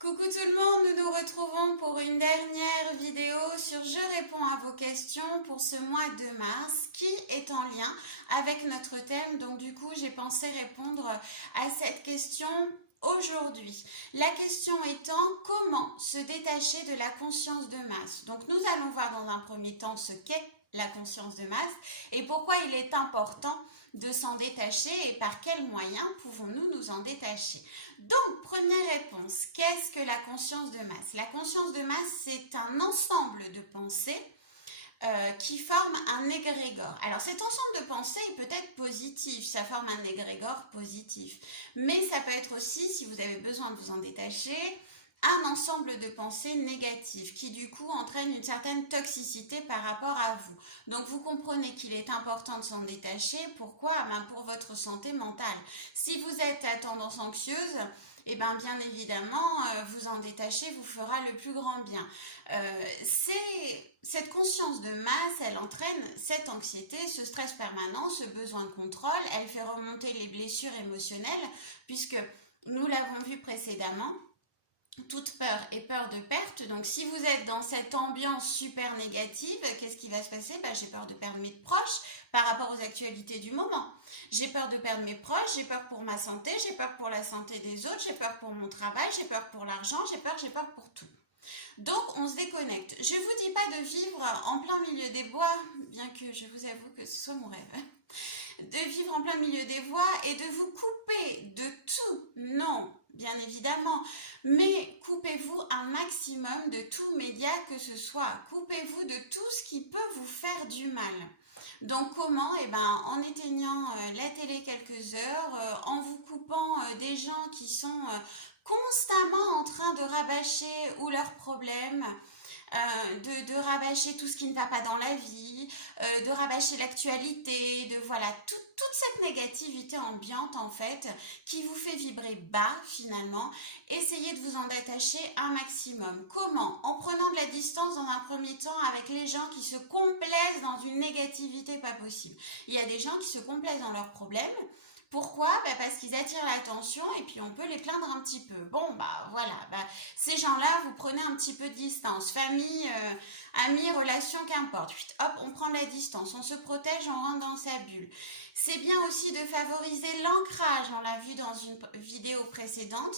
Coucou tout le monde, nous nous retrouvons pour une dernière vidéo sur Je réponds à vos questions pour ce mois de mars qui est en lien avec notre thème. Donc du coup, j'ai pensé répondre à cette question aujourd'hui. La question étant comment se détacher de la conscience de masse. Donc nous allons voir dans un premier temps ce qu'est la conscience de masse et pourquoi il est important de s'en détacher et par quels moyens pouvons-nous nous en détacher. Donc, première réponse, qu'est-ce que la conscience de masse? La conscience de masse, c'est un ensemble de pensées qui forment un égrégore. Alors, cet ensemble de pensées est peut-être positif, ça forme un égrégore positif, mais ça peut être aussi, si vous avez besoin de vous en détacher, un ensemble de pensées négatives qui du coup entraînent une certaine toxicité par rapport à vous. Donc vous comprenez qu'il est important de s'en détacher. Pourquoi? Pour votre santé mentale. Si vous êtes à tendance anxieuse, bien évidemment, vous en détacher vous fera le plus grand bien. Cette conscience de masse, elle entraîne cette anxiété, ce stress permanent, ce besoin de contrôle. Elle fait remonter les blessures émotionnelles puisque nous l'avons vu précédemment. Toute peur est peur de perte. Donc si vous êtes dans cette ambiance super négative, qu'est-ce qui va se passer? J'ai peur de perdre mes proches par rapport aux actualités du moment. J'ai peur de perdre mes proches, j'ai peur pour ma santé, j'ai peur pour la santé des autres, j'ai peur pour mon travail, j'ai peur pour l'argent, j'ai peur pour tout. Donc on se déconnecte. Je ne vous dis pas de vivre en plein milieu des bois, bien que je vous avoue que ce soit mon rêve. De vivre en plein milieu des bois et de vous couper de tout. Non, bien évidemment, mais coupez-vous un maximum de tout média que ce soit. Coupez-vous de tout ce qui peut vous faire du mal. Donc comment? En éteignant la télé quelques heures, en vous coupant des gens qui sont constamment en train de rabâcher ou leurs problèmes, de rabâcher tout ce qui ne va pas dans la vie, de rabâcher l'actualité, de voilà, toute cette négativité ambiante en fait, qui vous fait vibrer bas finalement. Essayez de vous en détacher un maximum. Comment? En prenant de la distance dans un premier temps avec les gens qui se complaisent dans une négativité pas possible. Il y a des gens qui se complaisent dans leurs problèmes. Pourquoi? Parce qu'ils attirent l'attention et puis on peut les plaindre un petit peu. Ces gens-là, vous prenez un petit peu de distance. Famille, amis, relations, qu'importe. Hop, on prend la distance, on se protège, on rentre dans sa bulle. C'est bien aussi de favoriser l'ancrage, on l'a vu dans une vidéo précédente.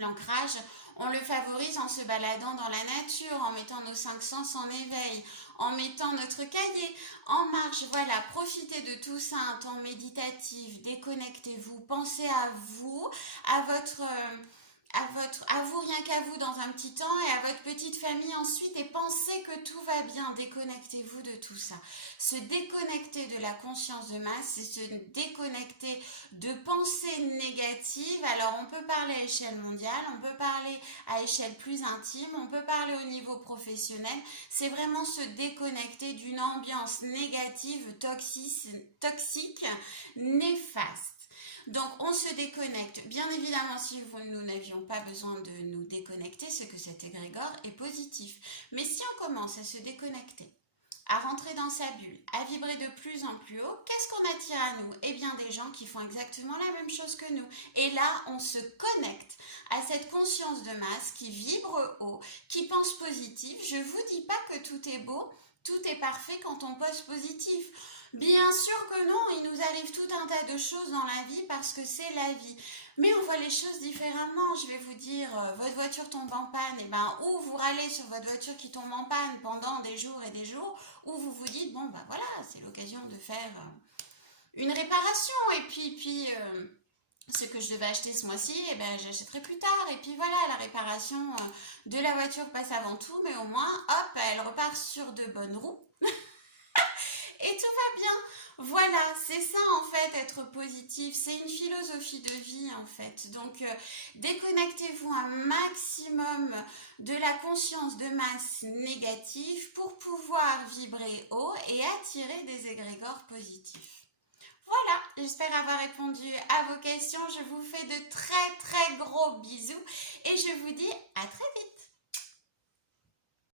L'ancrage, on le favorise en se baladant dans la nature, en mettant nos 5 sens en éveil, en mettant notre cahier en marche. Voilà, profitez de tout ça, un temps méditatif, déconnectez-vous, pensez à vous, à vous, rien qu'à vous dans un petit temps et à votre petite famille ensuite et pensez que tout va bien. Déconnectez-vous de tout ça. Se déconnecter de la conscience de masse, c'est se déconnecter de pensées négatives. Alors on peut parler à échelle mondiale, on peut parler à échelle plus intime, on peut parler au niveau professionnel. C'est vraiment se déconnecter d'une ambiance négative, toxique, néfaste. Donc on se déconnecte. Bien évidemment, si nous n'avions pas besoin de nous déconnecter, c'est que cet égrégore est positif. Mais si on commence à se déconnecter, à rentrer dans sa bulle, à vibrer de plus en plus haut, qu'est-ce qu'on attire à nous? Eh bien des gens qui font exactement la même chose que nous. Et là, on se connecte à cette conscience de masse qui vibre haut, qui pense positif. Je vous dis pas que tout est beau, tout est parfait quand on pense positif. Bien sûr que non, il nous arrive tout un tas de choses dans la vie parce que c'est la vie. Mais on voit les choses différemment. Je vais vous dire, votre voiture tombe en panne, ou vous râlez sur votre voiture qui tombe en panne pendant des jours et des jours, ou vous vous dites, c'est l'occasion de faire une réparation. Et puis ce que je devais acheter ce mois-ci, j'achèterai plus tard. Et puis voilà, la réparation de la voiture passe avant tout, mais au moins, hop, elle repart sur de bonnes roues. Et tout va bien. Voilà, c'est ça en fait, être positif. C'est une philosophie de vie en fait. Donc, déconnectez-vous un maximum de la conscience de masse négative pour pouvoir vibrer haut et attirer des égrégores positifs. Voilà, j'espère avoir répondu à vos questions. Je vous fais de très très gros bisous et je vous dis à très vite.